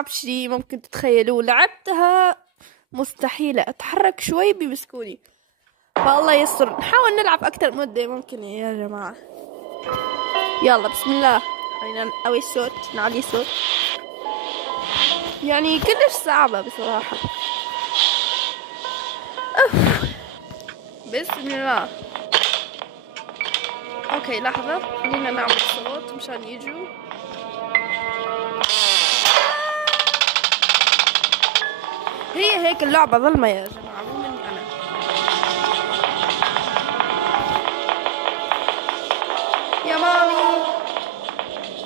أصعب شي ممكن تتخيلوه. لعبتها مستحيلة أتحرك شوي بيمسكوني، فالله يستر. نحاول نلعب أكتر مدة ممكن يا جماعة. يلا بسم الله. خلينا نقوي الصوت، نعلي الصوت. يعني كلش صعبة بصراحة. بسم الله. اوكي لحظة، خلينا نعمل صوت مشان يجوا. هي هيك اللعبة ظلمة يا جماعة، مو مني أنا. يا مامي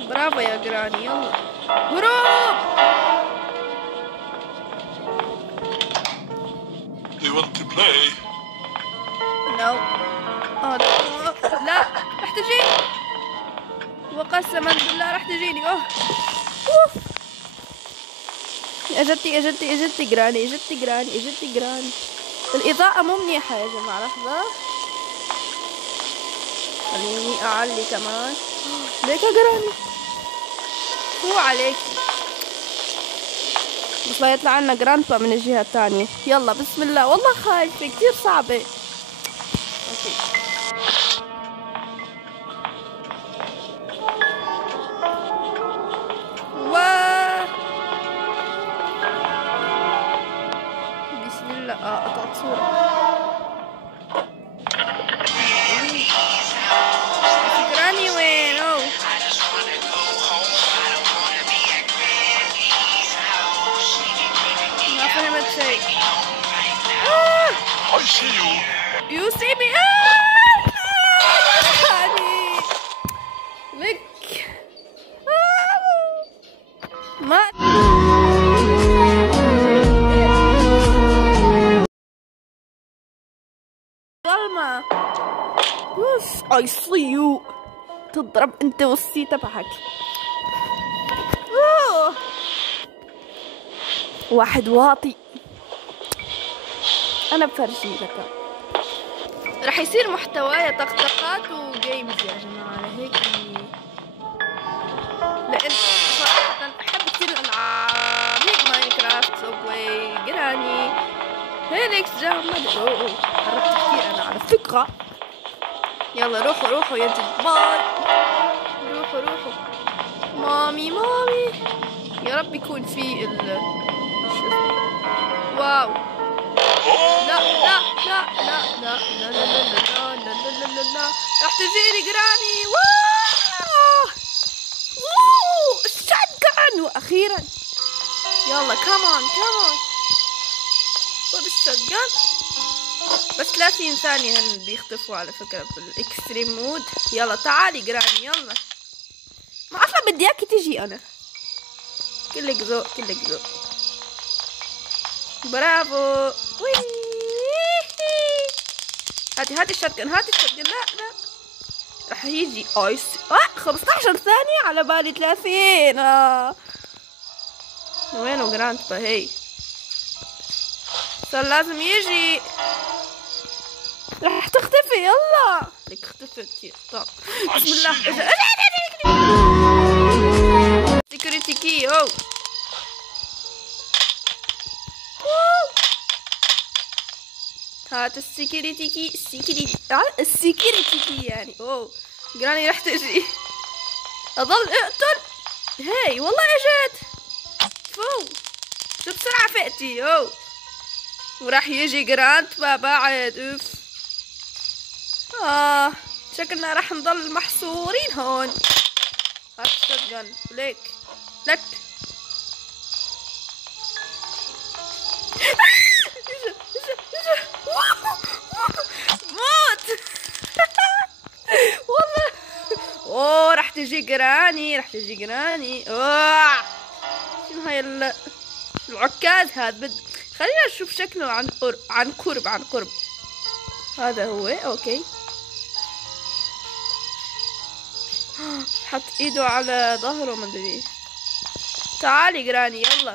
برافو يا جراني. يلا هروب. Do you want to play? No. لا رح تجيني، وقسما بالله رح تجيني. اوف اجتي جراني. الإضاءة مو منيحة يا جماعة. لحظة خليني أعلي كمان. ليك يا جراني، هو عليكي. بس لا يطلع عنا جراندبا من الجهة الثانية. يلا بسم الله. والله خايفة كتير صعبة. اوكي بسم الله. قطعت صورة. جراني وين؟ ما فهمت شيء. I see you. You see me. لك ما ظلمة. I see you. تضرب انت والسي تبعك. واحد واطي. انا بفرجي لك. رح يصير محتوايا طقطقات وجيمز يا جماعة. هيك لأن صراحة أحب كتير الألعاب هيك ماينكرافت، سوبوي، جراني، هيليكس، جامد. قربت كتير أنا على فكرة. يلا روحوا يا جبار. روحوا مامي. يا رب يكون في واو. لا راح تجيني جراني. واو الشotgun. واخيرا يلا كمان خذ الشotgun. بس 30 ثانية هن بيختفوا على فكرة بالاكستريم مود. يلا تعالي جراني يلا. ما اصلا بدي اياكي تجي. انا كلك ذوق. برافو. هاتي الشotgun. لا رح يجي ايس. 15 ثانية على بالي 30. وينو جراندبا؟ هي صار لازم يجي. رح تختفي. يلا لك اختفت. طب بسم الله. سيكوريتي كي. هات السيكوريتي كي يعني. جراني رح تجي. اضل اقتل. هي والله اجت. فو شو بسرعة فقتي. وراح يجي جراندبا بعد. شكلنا راح نضل محصورين هون. هات الشotgun. لك موت. والله راح تجي جراني. شنو هاي العكاز هذا؟ خلينا نشوف شكله عن قرب. هذا هو. اوكي حط ايده على ظهره ما ادري. تعالي جراني يلا.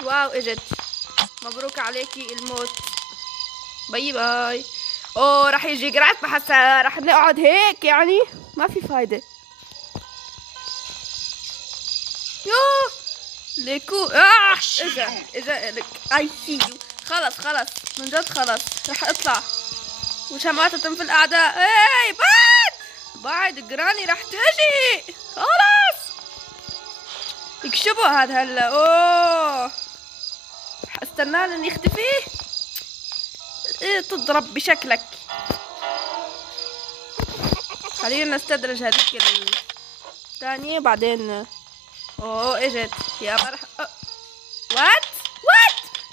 واو اجت. مبروك عليكي الموت. باي. راح يجي جراندبا. حتى راح نقعد هيك يعني ما في فايدة. ليكو اجا لك اي سي يو. خلص من جد خلص رح اطلع وشماتة في الاعداء. اي بعد جراني رح تجي. خلص يكشبوا هذا هلا. اوه رح استناه لين يختفي. تضرب بشكلك. خلينا نستدرج هذيك الثانية بعدين. اوه اجت يا مرح. وات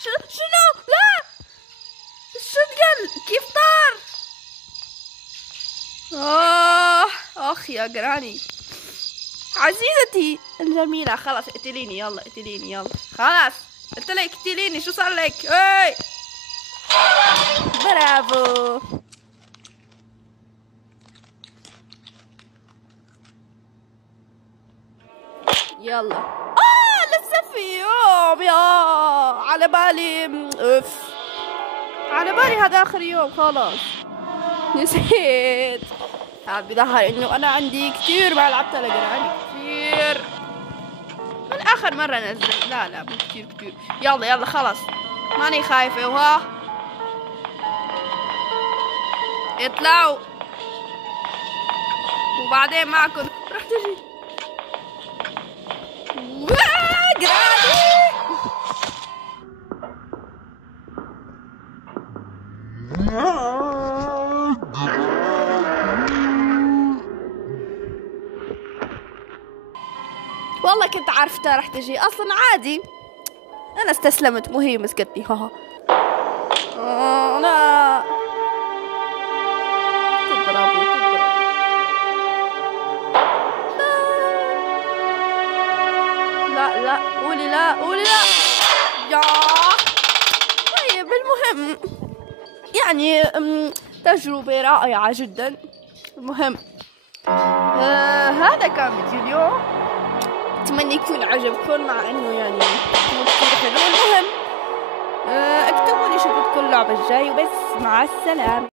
شنو؟ لا الشتقل كيف طار؟ اخ يا جراني عزيزتي الجميلة. خلاص اقتليني يلا. خلاص قلت لك اقتليني. شو صار لك؟ اي برافو. يلا لسه في يوم. يا على بالي على بالي هذا اخر يوم. خلاص نسيت. بظهر انه انا عندي كثير ما لعبت لجراني كثير من اخر مرة نزلت. لا مو كثير. يلا خلص ماني خايفة. وها اطلعوا وبعدين معكم رح تجي. جراني والله كنت عارفتها رح تجي اصلا. عادي انا استسلمت. مو هي مسكتني. ها انا تضرب. لا قولي لا يا. طيب المهم يعني تجربة رائعة جدا. المهم هذا كان فيديو اليوم. اتمنى يكون عجبكم مع انه يعني مو كثير حلو. المهم اكتبوا لي شو بدكم اللعبة الجاي وبس. مع السلامة.